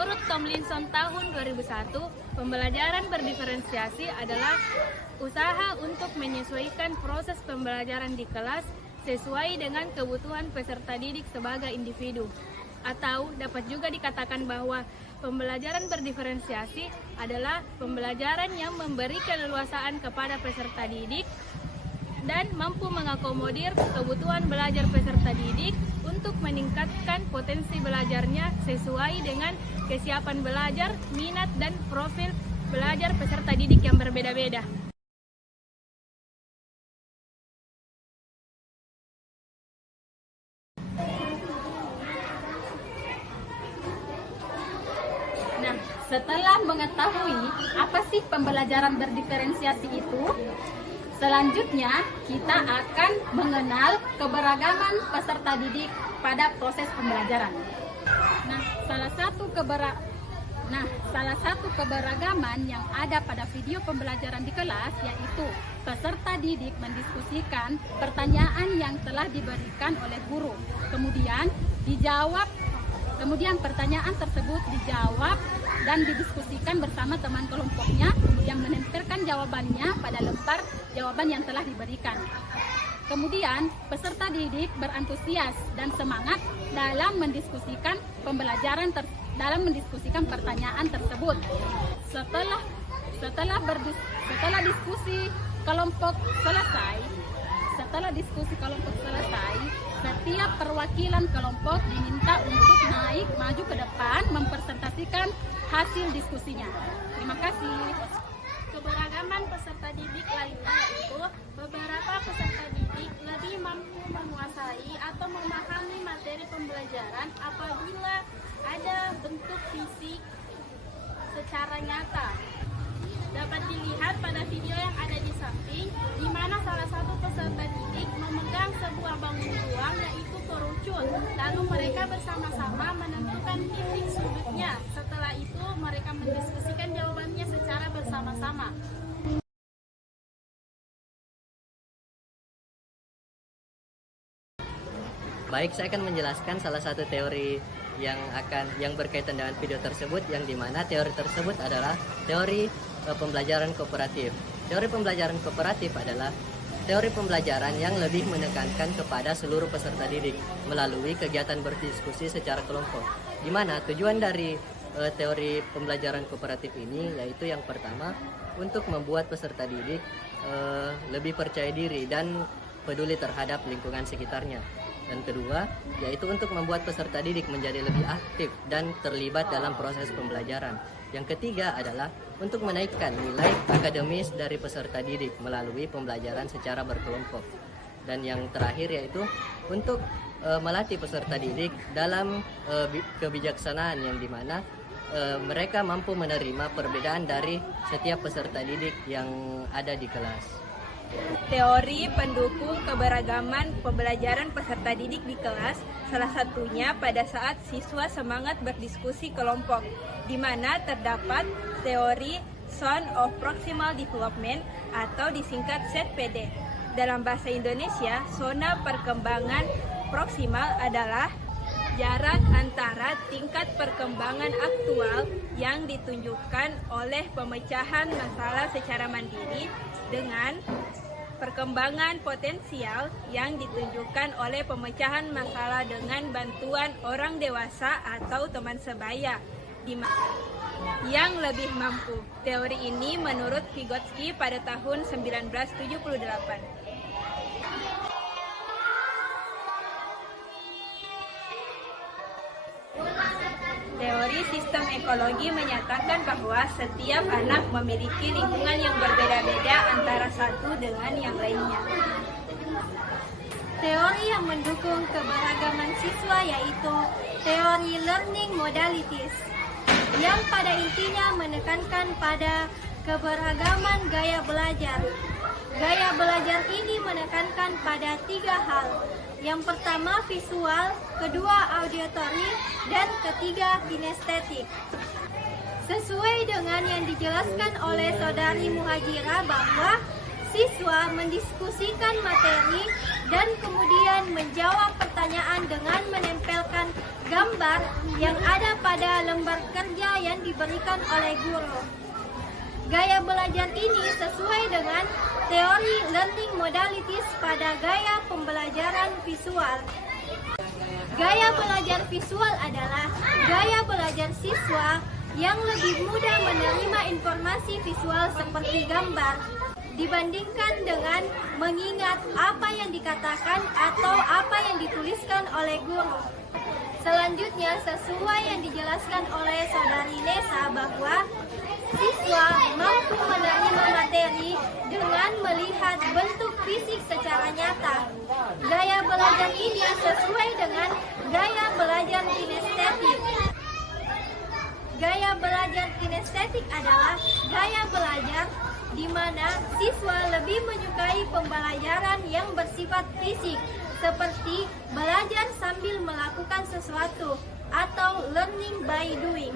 Menurut Tomlinson tahun 2001, pembelajaran berdiferensiasi adalah usaha untuk menyesuaikan proses pembelajaran di kelas sesuai dengan kebutuhan peserta didik sebagai individu. Atau dapat juga dikatakan bahwa pembelajaran berdiferensiasi adalah pembelajaran yang memberi keleluasaan kepada peserta didik dan mampu mengakomodir kebutuhan belajar peserta didik untuk meningkatkan potensi belajarnya sesuai dengan kesiapan belajar, minat, dan profil belajar peserta didik yang berbeda-beda. Nah, setelah mengetahui apa sih pembelajaran berdiferensiasi itu, selanjutnya kita akan mengenal keberagaman peserta didik pada proses pembelajaran. Nah, salah satu keberagaman yang ada pada video pembelajaran di kelas yaitu peserta didik mendiskusikan pertanyaan yang telah diberikan oleh guru. Kemudian pertanyaan tersebut dijawab dan didiskusikan bersama teman kelompoknya yang menempelkan jawabannya pada lembar jawaban yang telah diberikan. Kemudian peserta didik berantusias dan semangat dalam mendiskusikan pertanyaan tersebut. Setelah diskusi kelompok selesai, setiap perwakilan kelompok diminta untuk naik maju ke depan mempresentasikan hasil diskusinya. Terima kasih. Keberagaman peserta didik lainnya yaitu beberapa peserta didik lebih mampu menguasai atau memahami materi pembelajaran apabila ada bentuk fisik secara nyata. Dapat dilihat pada video yang ada di samping, di mana salah satu peserta didik memegang sebuah bangun ruang yaitu kerucut. Lalu mereka bersama-sama menentukan titik sudutnya. Setelah itu mereka mendiskusikan jawabannya secara bersama-sama. Baik, saya akan menjelaskan salah satu teori yang berkaitan dengan video tersebut, yang dimana teori tersebut adalah teori pembelajaran kooperatif. Teori pembelajaran kooperatif adalah teori pembelajaran yang lebih menekankan kepada seluruh peserta didik melalui kegiatan berdiskusi secara kelompok. Di mana tujuan dari teori pembelajaran kooperatif ini yaitu yang pertama untuk membuat peserta didik lebih percaya diri dan peduli terhadap lingkungan sekitarnya. Dan kedua, yaitu untuk membuat peserta didik menjadi lebih aktif dan terlibat dalam proses pembelajaran. Yang ketiga adalah untuk menaikkan nilai akademis dari peserta didik melalui pembelajaran secara berkelompok. Dan yang terakhir yaitu untuk melatih peserta didik dalam kebijaksanaan, yang dimana mereka mampu menerima perbedaan dari setiap peserta didik yang ada di kelas. Teori pendukung keberagaman pembelajaran peserta didik di kelas, salah satunya pada saat siswa semangat berdiskusi kelompok, di mana terdapat teori Zone of Proximal Development atau disingkat ZPD. Dalam bahasa Indonesia, zona perkembangan proksimal adalah jarak antara tingkat perkembangan aktual yang ditunjukkan oleh pemecahan masalah secara mandiri dengan perkembangan potensial yang ditunjukkan oleh pemecahan masalah dengan bantuan orang dewasa atau teman sebaya yang lebih mampu. Teori ini menurut Vygotsky pada tahun 1978. Teori sistem ekologi menyatakan bahwa setiap anak memiliki lingkungan yang berbeda-beda antara satu dengan yang lainnya. Teori yang mendukung keberagaman siswa yaitu teori learning modalities, yang pada intinya menekankan pada keberagaman gaya belajar. Gaya belajar ini menekankan pada 3 hal. Yang pertama visual, kedua auditory, dan ketiga kinestetik. Sesuai dengan yang dijelaskan oleh Saudari Muhajirah bahwa siswa mendiskusikan materi dan kemudian menjawab pertanyaan dengan menempelkan gambar yang ada pada lembar kerja yang diberikan oleh guru. Gaya belajar ini sesuai dengan teori learning modalities pada gaya pembelajaran visual. Gaya belajar visual adalah gaya belajar siswa yang lebih mudah menerima informasi visual seperti gambar dibandingkan dengan mengingat apa yang dikatakan atau apa yang dituliskan oleh guru. Selanjutnya, sesuai yang dijelaskan oleh Saudari Nesa bahwa siswa mampu menerima materi dengan melihat bentuk fisik secara nyata. Gaya belajar ini sesuai dengan gaya belajar kinestetik. Gaya belajar kinestetik adalah gaya belajar di mana siswa lebih menyukai pembelajaran yang bersifat fisik, seperti belajar sambil melakukan sesuatu atau learning by doing.